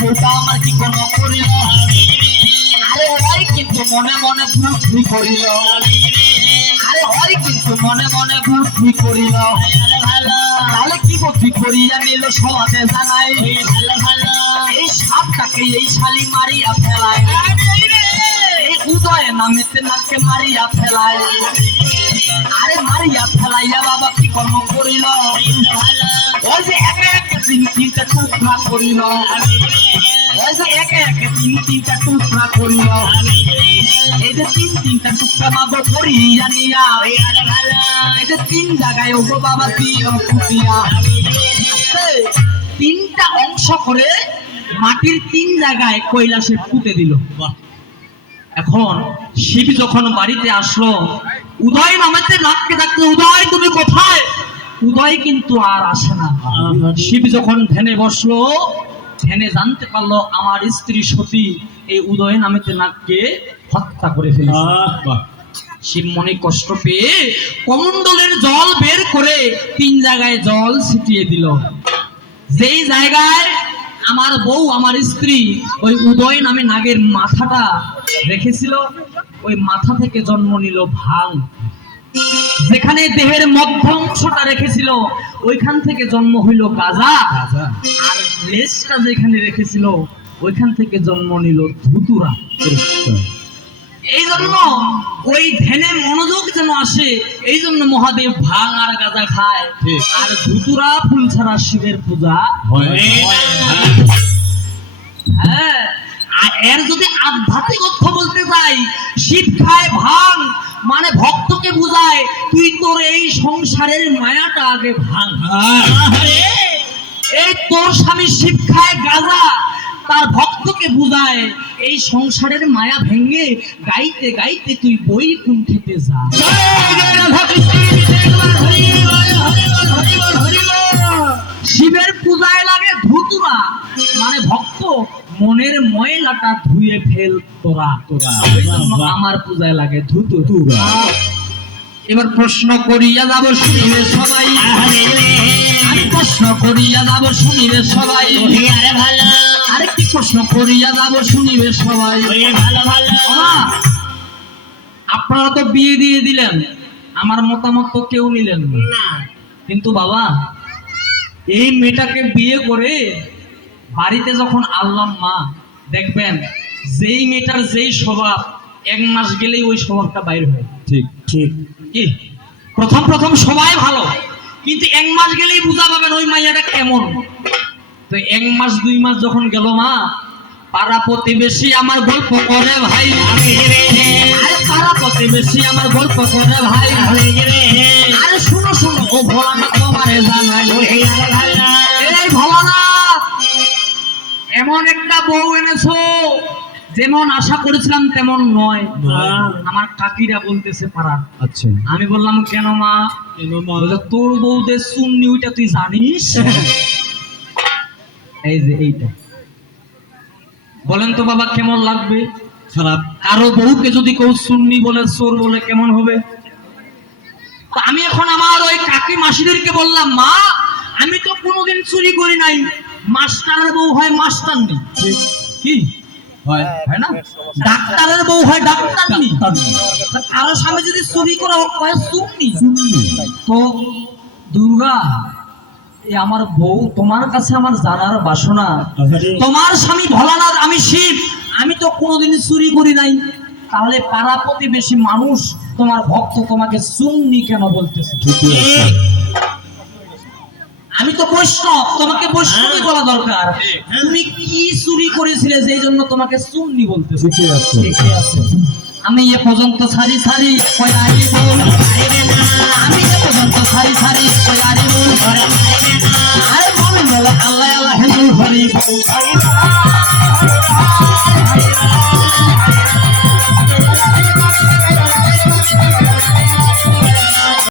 বউটা আমার কি কোনো করিল আরে হয় কিন্তু মনে মনে বুদ্ধি করিল আরে হয় কিন্তু মনে মনে বুদ্ধি করিল তাহলে কি বুদ্ধি করিয়া নিল সবাতে জানাই এই সাপটাকে এই শালি মারিয়া ফেলায় এই উদয় নামেতে নাককে মারিয়া ফেলায় আরে মারিয়া ফেলাইয়া বাবা কি কর্ম করিল ওই যে একে একে তিনটা টুকরা করিল ওই যে একে একে তিনটা টুকরা করিল এই যে তিনটা টুকরা বাবা করিয়া নিয়া এই যে তিন জায়গায় ওগো বাবা দিও ফুটিয়া তিনটা অংশ করে মাটির তিন জায়গায় কৈলাসে পুঁতে দিল। এখন শিব যখন বাড়িতে আসলো উদয় নামেতে ডাকতে ডাকতে উদয় তুমি কোথায়? উদয় কিন্তু আর আসে না। শিব যখন ধ্যানে বসলো ধ্যানে জানতে পারলো আমার স্ত্রী সতী এই উদয় নামেতে নাককে হত্যা করে ফেলেছে। শিব মনে কষ্ট পেয়ে কমণ্ডলের জল বের করে তিন জায়গায় জল ছিটিয়ে দিল। যেই জায়গায় আমার বউ আমার স্ত্রী ওই উদয় নামে নাগের মাথাটা রেখেছিল ওই মাথা থেকে জন্ম নিল ভাং। যেখানে দেহের মধ্য অংশটা রেখেছিল ওইখান থেকে জন্ম হইল গাজা। আর লেজটা যেখানে রেখেছিল ওইখান থেকে জন্ম নিল ধুতুরা। এই জন্য ওই ধ্যানে মনোযোগ যেন আসে এই জন্য মহাদেব ভাং আর গাঁজা খায় আর ধুতুরা ফুল ছাড়া শিবের পূজা হ্যাঁ। আর এর যদি আধ্যাত্মিক অর্থ বলতে যাই শিব খায় ভাং মানে ভক্তকে বুঝায় তুই তোর এই সংসারের মায়াটা আগে ভাঙ। এই তোর স্বামী শিব খায় গাঁজা তার ভক্তকে বুঝায় এই সংসারের মায়া ভেঙে গাইতে গাইতে তুই বৈকুণ্ঠেতে যা। শিবের পূজায় লাগে ধুতুরা মানে ভক্ত মনের ময়লাটা ধুয়ে ফেল তোরা তোরা আমার পূজায় লাগে ধুতুরা। এবার প্রশ্ন করিয়া যাব শুনিবে সবাই আমি প্রশ্ন করিয়া যাব শুনিবে সবাই আরে কি প্রশ্ন করিয়া যাব শুনিবে সবাই ভালো ভালো। আপনারা তো বিয়ে দিয়ে দিলেন আমার মতামত তো কেউ নিলেন না কিন্তু বাবা এই মেয়েটাকে বিয়ে করে বাড়িতে যখন আনলাম মা দেখবেন যেই মেয়েটার যেই স্বভাব এক মাস গেলেই ওই স্বভাবটা বাইর হয়। ঠিক ঠিক কি প্রথম প্রথম সবাই ভালো কিন্তু এক মাস গেলেই বুঝা পাবেন ওই মাইয়াটা কেমন। তো এক মাস দুই মাস যখন গেল মা পাড়া প্রতিবেশী আমার গল্প করে ভাই পাড়া প্রতিবেশী আমার গল্প করে ভাই আরে শুনো শুনো ও ভোলানাথ তোমারে জানাই এই ভোলানাথ এমন একটা বউ এনেছো যেমন আশা করেছিলাম তেমন নয়। আমার কাকিরা বলতেছে পাড়ার। আচ্ছা আমি বললাম কেন মা? তোর বউদের সুন্নি ওইটা তুই জানিস? এই যে এইটা বলেন তো বাবা কেমন লাগবে? খারাপ। কারো বউকে যদি কেউ সুন্নি বলে চোর বলে কেমন হবে? আমি এখন আমার ওই কাকি মাসিদেরকে বললাম মা আমি তো কোনোদিন চুরি করি নাই। মাস্টারের বউ হয় মাস্টার নেই কি হয় না? ডাক্তারের বউ হয় ডাক্তার নেই। কারো স্বামী যদি চুরি করে হয় সুন্নি। তো দুর্গা আমার বউ তোমার কাছে আমার জানার বাসনা তোমার স্বামী ভোলানাথ আমি শিব আমি তো কোনোদিন চুরি করি নাই তাহলে পাড়া প্রতিবেশী মানুষ তোমার ভক্ত তোমাকে সুন্নি কেন বলতেছে? আমি তো বৈষ্ণব তোমাকে বৈষ্ণবই বলা দরকার। তুমি কি চুরি করেছিলে যেই জন্য তোমাকে সুন্নি বলতেছে? ঠিকই আছে। আমি এ পর্যন্ত সারি সারি আমি এ পর্যন্ত সারি সারি আরে আল্লাহ আল্লাহ হরি